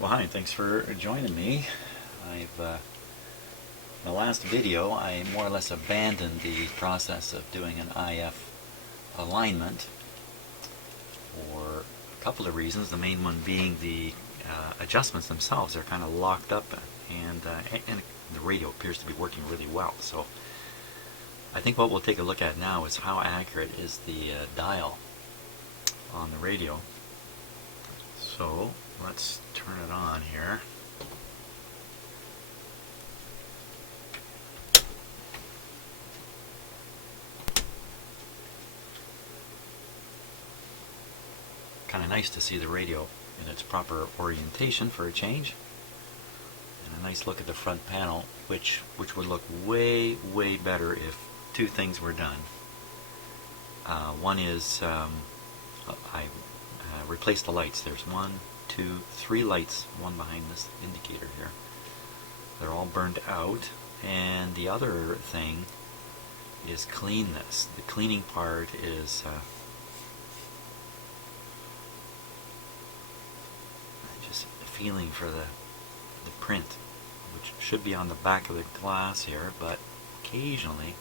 Well, hi, thanks for joining me. In the last video, I more or less abandoned the process of doing an IF alignment for a couple of reasons. The main one being the adjustments themselves are kind of locked up, and the radio appears to be working really well. So I think what we'll take a look at now is how accurate is the dial on the radio. So let's turn it on here. Kind of nice to see the radio in its proper orientation for a change. And a nice look at the front panel, which would look way better if two things were done. One is I replaced the lights. There's 1, 2, 3 lights, one behind this indicator here. They're all burned out. And the other thing is clean this. The cleaning part is just feeling for the print, which should be on the back of the glass here, but occasionally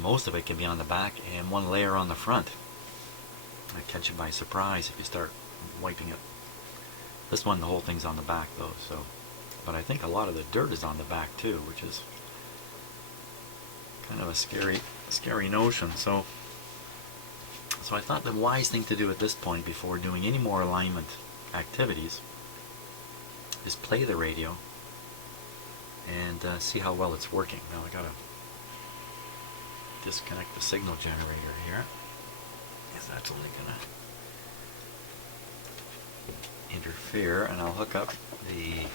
most of it can be on the back and one layer on the front. Might catch you by surprise if you start wiping it. This one, the whole thing's on the back though, so. But I think a lot of the dirt is on the back too, which is kind of a scary notion. So I thought the wise thing to do at this point, before doing any more alignment activities, is play the radio and see how well it's working. Now I gotta disconnect the signal generator here, because that's only gonna interfere, and I'll hook up the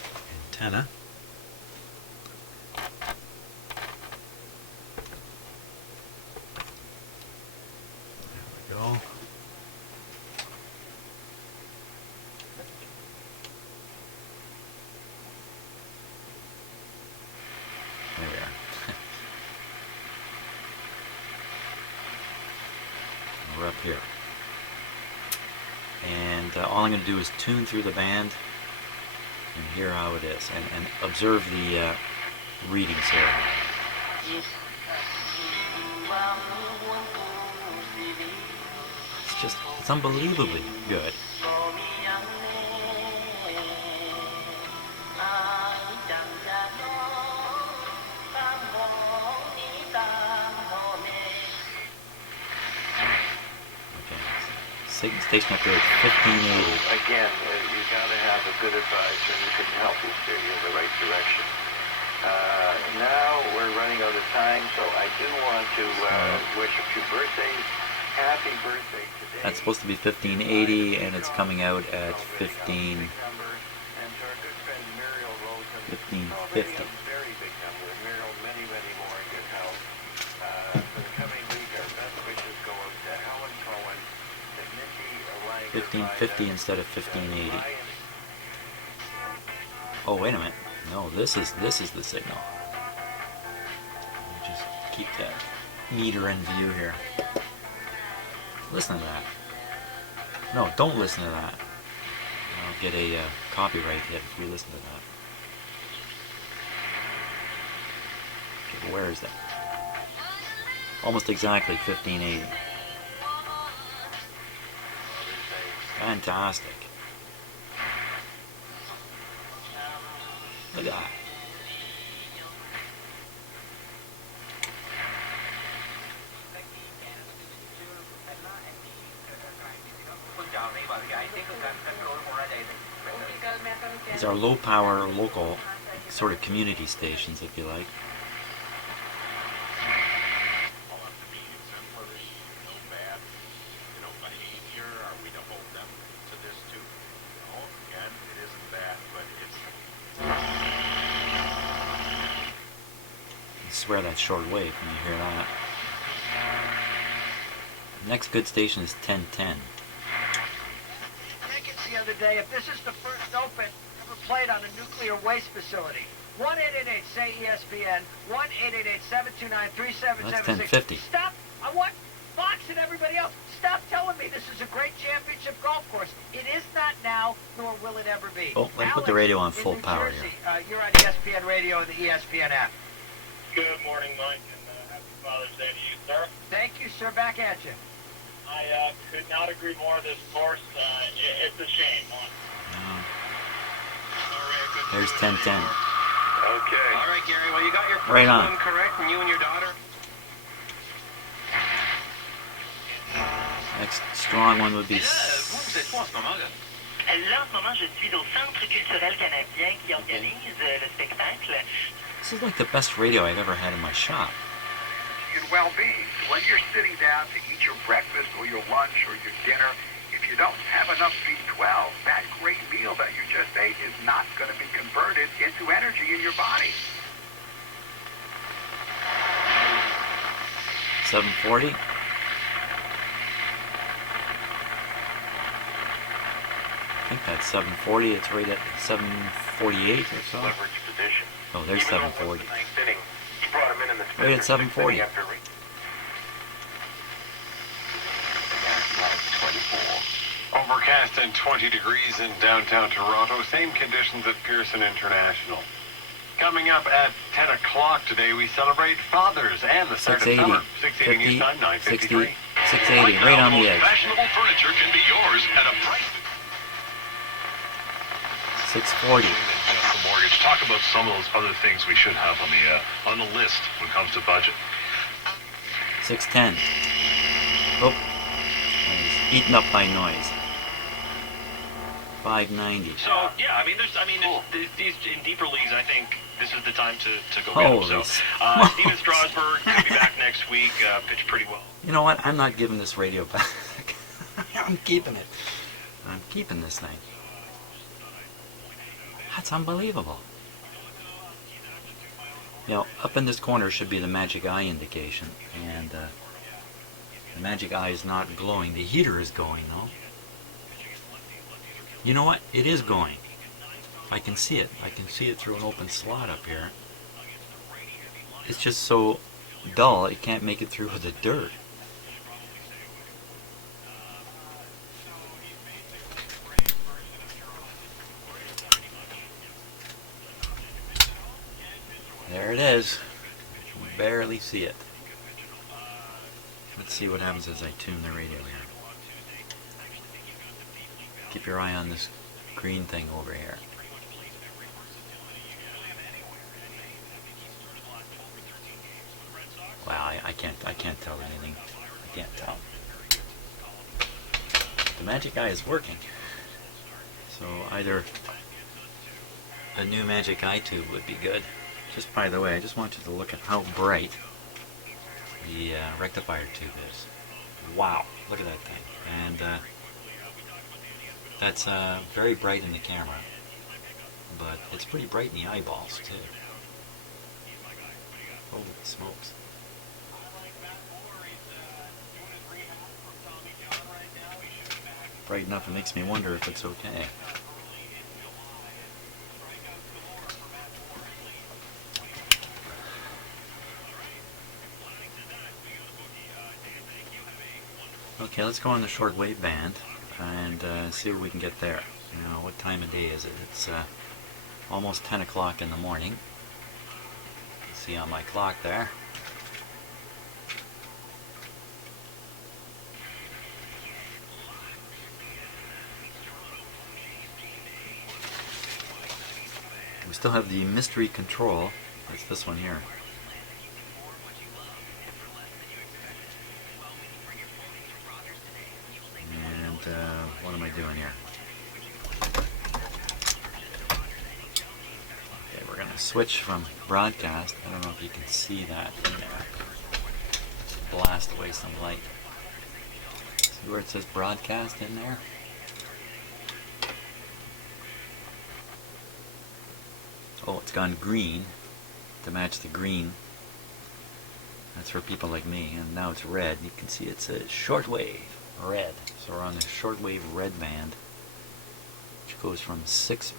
antenna. There we go. There we are. We're up here. And all I'm going to do is tune through the band and hear how it is, and observe the readings here. It's unbelievably good. Station up there at 1580. Again, you got to have a good advisor who can help you steer you in the right direction. Now we're running out of time, so I do want to wish a few birthdays. Happy birthday today. That's supposed to be 1580, and it's coming out at 1550. Very big number. Muriel, many more in good health. For the coming week, our best wishes go out to Helen Cohen, to Mindy 1550 instead of 1580. Oh, wait a minute. No, this is the signal. Let me just keep that meter in view here. Listen to that. No, don't listen to that. I'll get a copyright hit if we listen to that. Okay, where is that? Almost exactly 1580. Fantastic. Look at that. These are low power, local, sort of community stations, if you like. I swear that's shortwave when you hear that. Next good station is 1010. The other day, if this is the first open ever played on a nuclear waste facility. 1-888-SAY-ESPN, 1-888-729-3776. That's 1050. Stop! I want Fox and everybody else. Stop telling me this is a great championship golf course. It is not now, nor will it ever be. Oh, let's put the radio on full power here. You're on ESPN Radio and the ESPN app. Good morning, Mike, and happy Father's Day to you, sir. Thank you, sir. Back at you. I could not agree more. This course, it's a shame. There's 10-10. Okay. All right, Gary. Well, you got your first Right on. one correct, and you and your daughter. Next strong one would be. Là, vous êtes où en ce moment, là? Là, en ce moment, je suis au Centre culturel canadien qui organise le spectacle. This is like the best radio I've ever had in my shop. Your well-being. When you're sitting down to eat your breakfast or your lunch or your dinner, if you don't have enough B12, that great meal that you just ate is not going to be converted into energy in your body. 740. I think that's 740. It's right at 748 or so. Leverage position. Oh, there's Even though it 740. was the ninth inning, he brought him in the Right at 740. Overcast and 20 degrees in downtown Toronto. Same conditions at Pearson International. Coming up at 10 o'clock today, we celebrate Fathers and the start of 680, summer. 680 news 50, time, 9:53. 680, right on the edge. Fashionable furniture can be yours at a price. 640. Just the mortgage. Talk about some of those other things we should have on the list when it comes to budget. 610. Oh, he's eaten up by noise. 590. So yeah, these in deeper leagues, I think this is the time to go Holy get him. So Steven Strasburg could be back next week. Pitched pretty well. You know what? I'm not giving this radio back. I'm keeping it. I'm keeping this thing. That's unbelievable. You know, up in this corner should be the magic eye indication, and the magic eye is not glowing. The heater is going, though. You know what? It is going. I can see it. I can see it through an open slot up here. It's just so dull, it can't make it through the dirt. There it is. You can barely see it. Let's see what happens as I tune the radio here. Keep your eye on this green thing over here. Wow, I can't tell anything. I can't tell. The magic eye is working. So either a new magic eye tube would be good. Just by the way, I just want you to look at how bright the rectifier tube is. Wow, look at that thing. And that's very bright in the camera, but it's pretty bright in the eyeballs too. Holy smokes. Bright enough it makes me wonder if it's okay. Okay, let's go on the Shortwave Band and see what we can get there. Now, what time of day is it? It's almost 10 o'clock in the morning. You can see on my clock there. We still have the mystery control. It's this one here. What am I doing here? Okay, we're going to switch from broadcast. I don't know if you can see that in there. Blast away some light. See where it says broadcast in there? Oh, it's gone green to match the green. That's for people like me. And now it's red. You can see it says Shortwave Red. So we're on the Shortwave Red Band, which goes from 6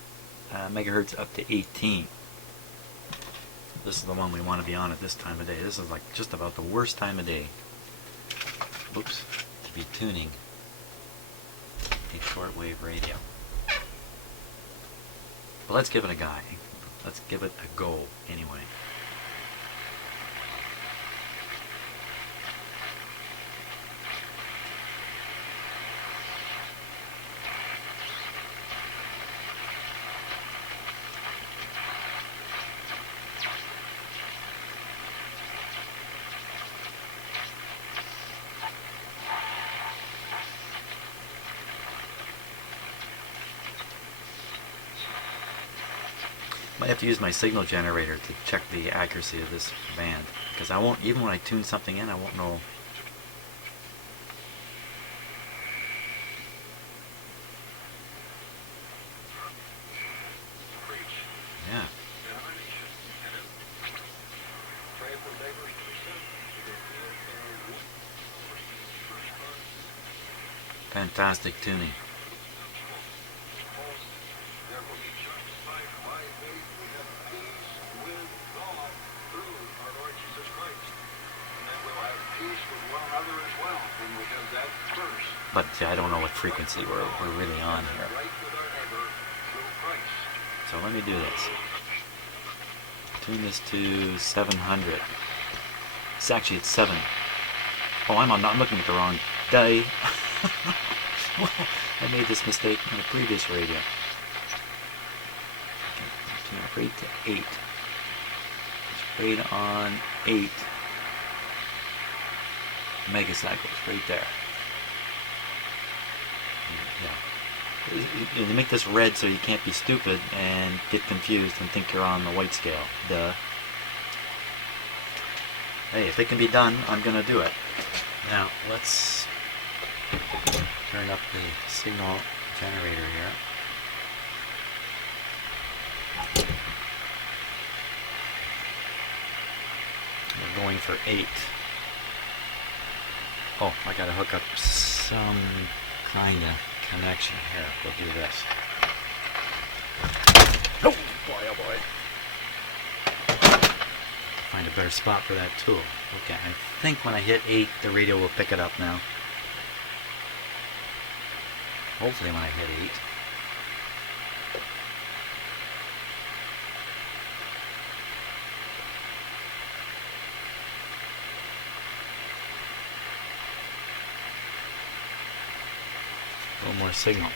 megahertz up to 18. This is the one we want to be on at this time of day. This is like just about the worst time of day. Oops, to be tuning a shortwave radio. But let's give it a go. Let's give it a go anyway. I have to use my signal generator to check the accuracy of this band, because I won't, even when I tune something in, I won't know. Yeah. Fantastic tuning. But I don't know what frequency we're really on here. So let me do this. Tune this to 700. It's actually at 7. Oh, I'm looking at the wrong day. I made this mistake on the previous radio. Okay, tune it right to 8. It's right on 8 megacycles, right there. Yeah. You make this red so you can't be stupid and get confused and think you're on the white scale. Duh. Hey, if it can be done, I'm gonna do it. Now, let's turn up the signal generator here. We're going for 8. Oh, I gotta hook up some kind of connection here. We'll do this. Oh boy, oh boy. Find a better spot for that tool. Okay, I think when I hit 8, the radio will pick it up now. Hopefully when I hit 8. A little more signal.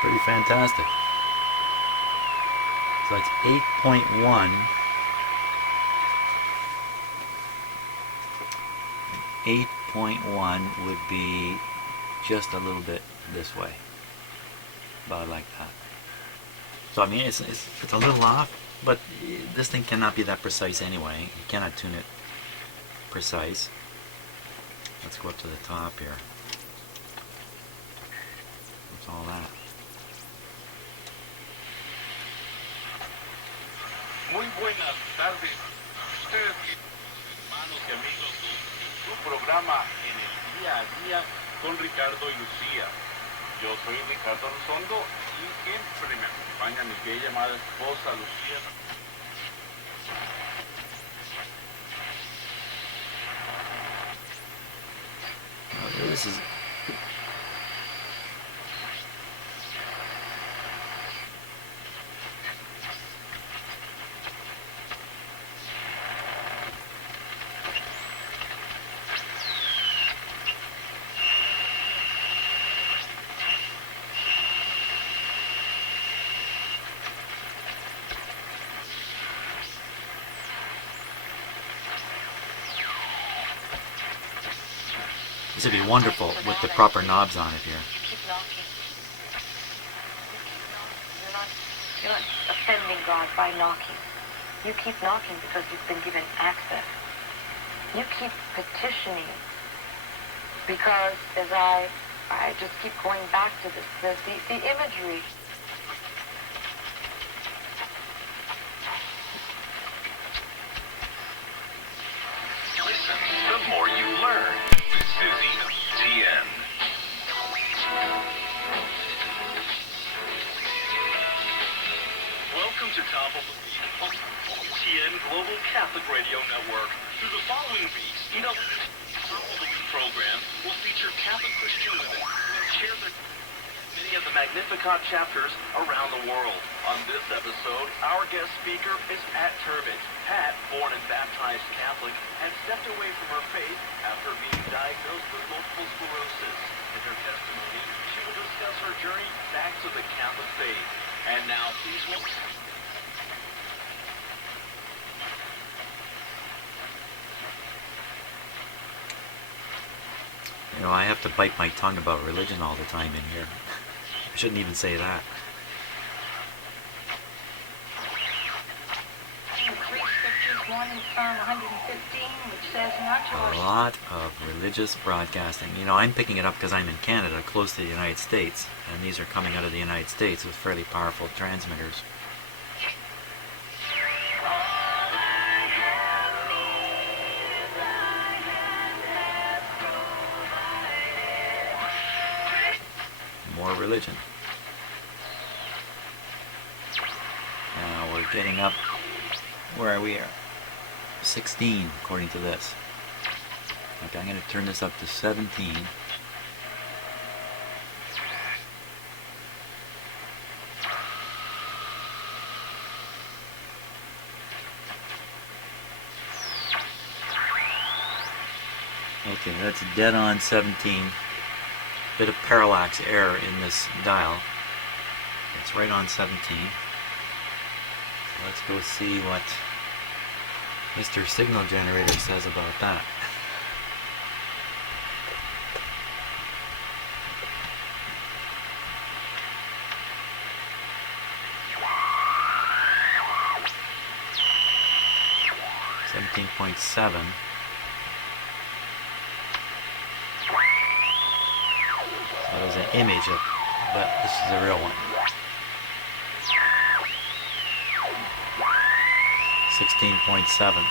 Pretty fantastic. So it's 8.1. 8.1 would be just a little bit this way, about like that. So I mean, it's a little off, but this thing cannot be that precise anyway. You cannot tune it precise. Let's go up to the top here. What's all that? Muy buenas tardes. Ustedes, hermanos y amigos, su programa en el día a día con Ricardo y Lucía. Yo soy Ricardo Rosondo y siempre me acompaña mi bella amada esposa Lucía. This is... This would be wonderful with the proper knobs on it here. Keep knocking. You're not offending God by knocking. You keep knocking because you've been given access. You keep petitioning because, as I just keep going back to this, the imagery. Listen growing beast. You know, the program will feature Catholic Christian women who have shared their many of the Magnificat chapters around the world. On this episode, our guest speaker is Pat Turbin. Pat, born and baptized Catholic, had stepped away from her faith after being diagnosed with multiple sclerosis. In her testimony, she will discuss her journey back to the Catholic faith. And now, please welcome... You know, I have to bite my tongue about religion all the time in here. I shouldn't even say that. Three scriptures, one in Psalm 115, which says not to... A lot of religious broadcasting. You know, I'm picking it up because I'm in Canada, close to the United States, and these are coming out of the United States with fairly powerful transmitters. More religion. Now we're getting up. Where are we here? 16 according to this. Okay, I'm going to turn this up to 17. Okay, that's dead on 17. Bit of parallax error in this dial. It's right on 17. So let's go see what Mr. Signal Generator says about that. .7. That was an image of, but this is a real one. 16.7.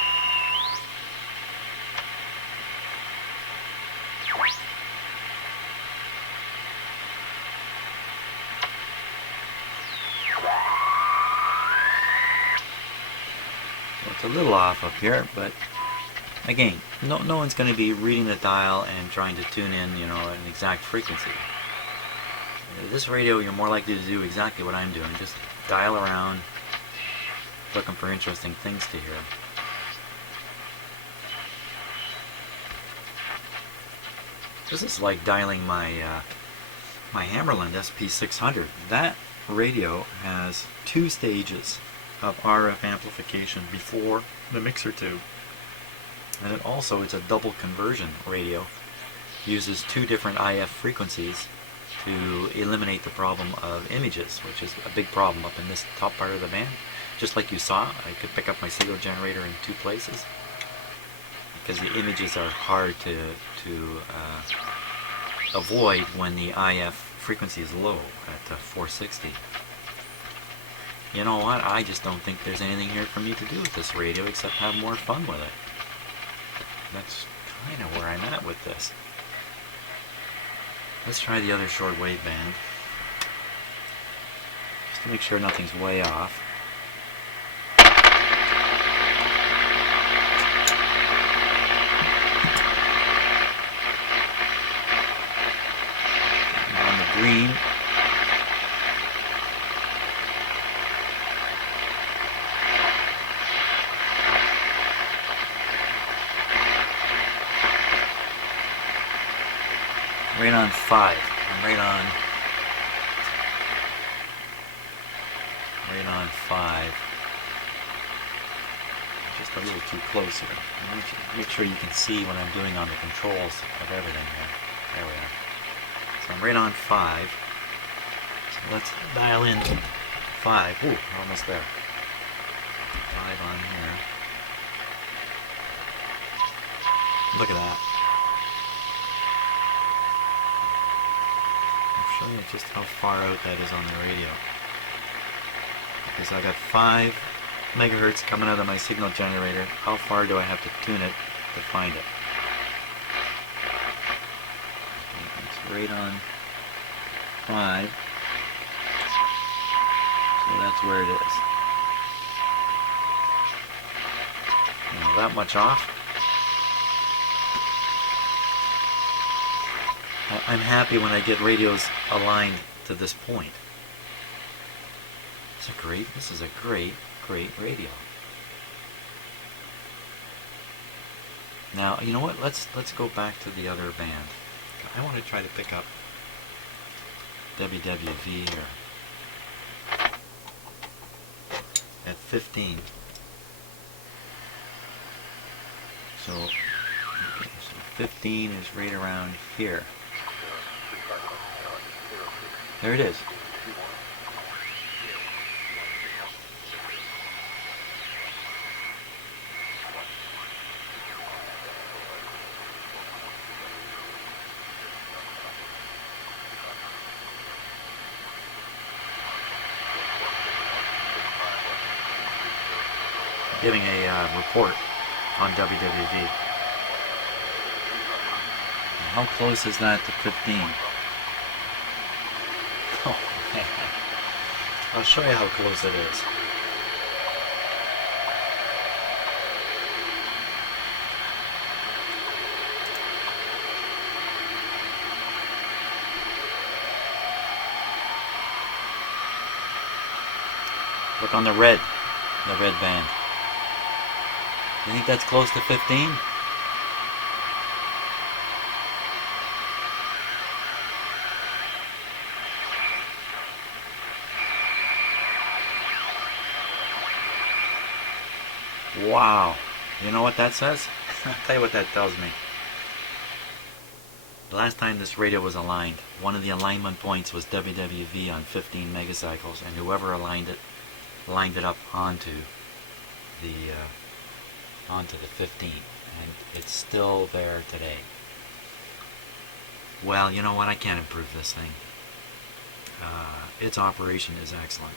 So it's a little off up here, but again, no one's going to be reading the dial and trying to tune in, you know, at an exact frequency. This radio, you're more likely to do exactly what I'm doing. Just dial around, looking for interesting things to hear. This is like dialing my my Hammerland SP600. That radio has 2 stages of RF amplification before the mixer tube. And it also, it's a double conversion radio. Uses 2 different IF frequencies to eliminate the problem of images, which is a big problem up in this top part of the band. Just like you saw, I could pick up my signal generator in 2 places because the images are hard to avoid when the IF frequency is low at 460. You know what? I just don't think there's anything here for me to do with this radio except have more fun with it. That's kind of where I'm at with this. Let's try the other shortwave band. Just to make sure nothing's way off. And on the green. Right on 5. I'm right on 5. Just a little too close here. I want you to make sure you can see what I'm doing on the controls of everything here. There we are. So I'm right on 5. So let's dial in 5. Ooh, we're almost there. 5 on here. Look at that. Show you just how far out that is on the radio. Because I got 5 megahertz coming out of my signal generator. How far do I have to tune it to find it? Okay, it's right on 5. So that's where it is. You know, that much off. I'm happy when I get radios aligned to this point. This is a great radio. Now, you know what? Let's go back to the other band. I want to try to pick up WWV here at 15. So 15 is right around here. There it is. Giving a report on WWV. How close is that to 15? Oh man. I'll show you how close it is. Look on the red band. You think that's close to 15? Wow. You know what that says? I'll tell you what that tells me. The last time this radio was aligned, one of the alignment points was WWV on 15 megacycles, and whoever lined it up onto the 15, and it's still there today. Well, you know what? I can't improve this thing. Its operation is excellent.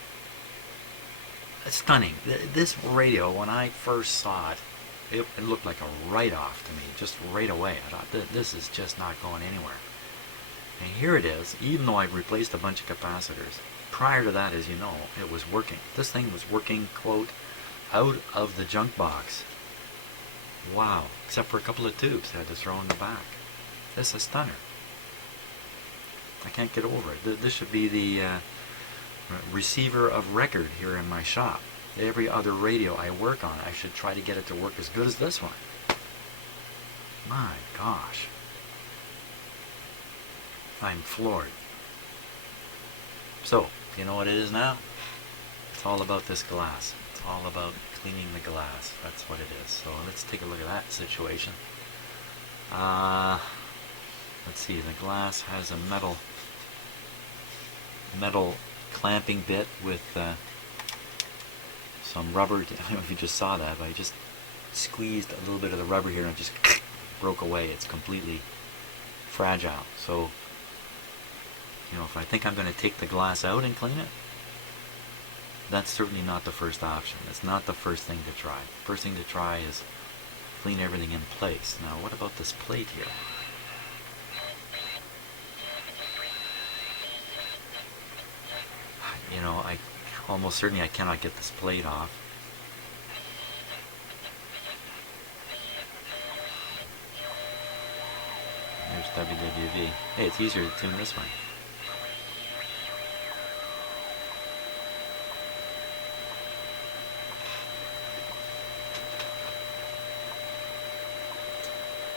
It's stunning. This radio, when I first saw it, it looked like a write-off to me, just right away. I thought, this is just not going anywhere. And here it is, even though I've replaced a bunch of capacitors. Prior to that, as you know, it was working. This thing was working, quote, out of the junk box. Wow, except for a couple of tubes I had to throw in the back. This is a stunner. I can't get over it. This should be the receiver of record here in my shop. Every other radio I work on, I should try to get it to work as good as this one. My gosh. I'm floored. So, you know what it is now? It's all about this glass. It's all about cleaning the glass. That's what it is. So let's take a look at that situation. Let's see, the glass has a metal clamping bit with some rubber. I don't know if you just saw that, but I just squeezed a little bit of the rubber here and it just broke away. It's completely fragile. So, you know, if I think I'm going to take the glass out and clean it, that's certainly not the first option. It's not the first thing to try. First thing to try is clean everything in place. Now, what about this plate here? You know, almost certainly I cannot get this plate off. There's WWV. Hey, it's easier to tune this one.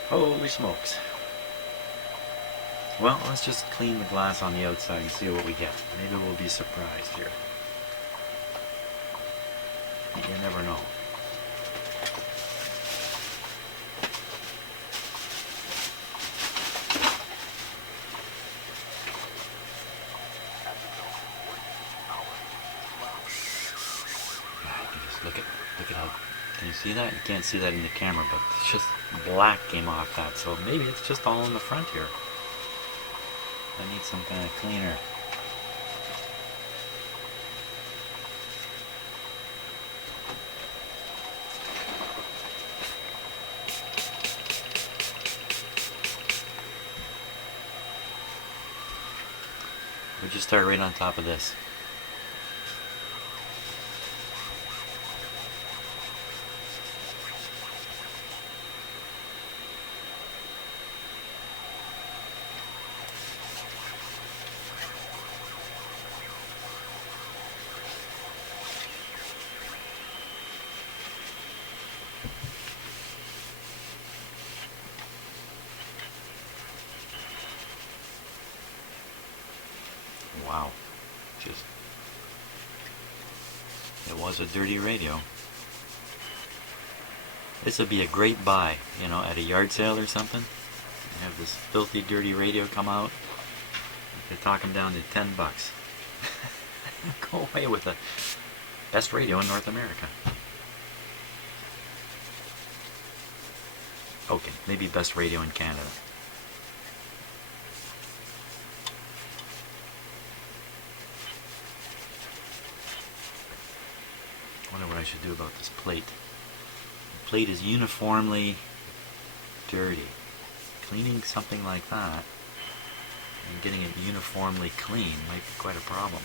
Holy smokes. Well, let's just clean the glass on the outside and see what we get. Maybe we'll be surprised here. You never know. Look at how, can you see that? You can't see that in the camera, but it's just black came off that, so maybe it's just all in the front here. I need some kind of cleaner. We just start right on top of this. Wow. Just, it was a dirty radio. This would be a great buy, you know, at a yard sale or something. You have this filthy, dirty radio come out. You could talk them down to $10. Go away with the best radio in North America. Okay, maybe best radio in Canada. I wonder what I should do about this plate. The plate is uniformly dirty. Cleaning something like that and getting it uniformly clean might be quite a problem.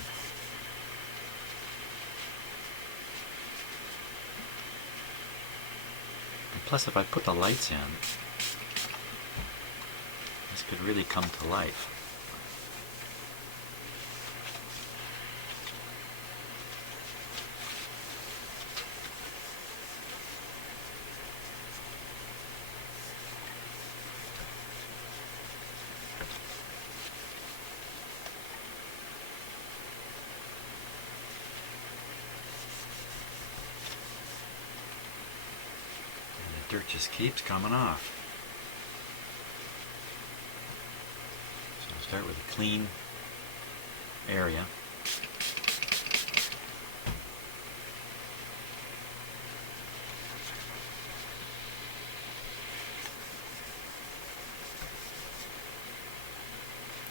And plus, if I put the lights in, this could really come to life. Dirt just keeps coming off. So I'll start with a clean area.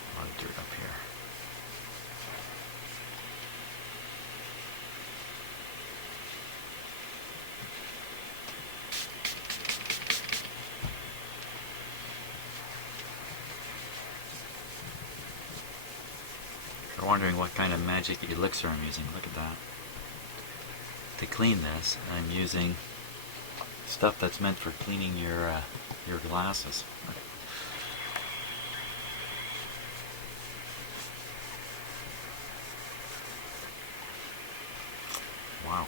A lot of dirt up here. You're wondering what kind of magic elixir I'm using. Look at that. To clean this, I'm using stuff that's meant for cleaning your glasses. Wow.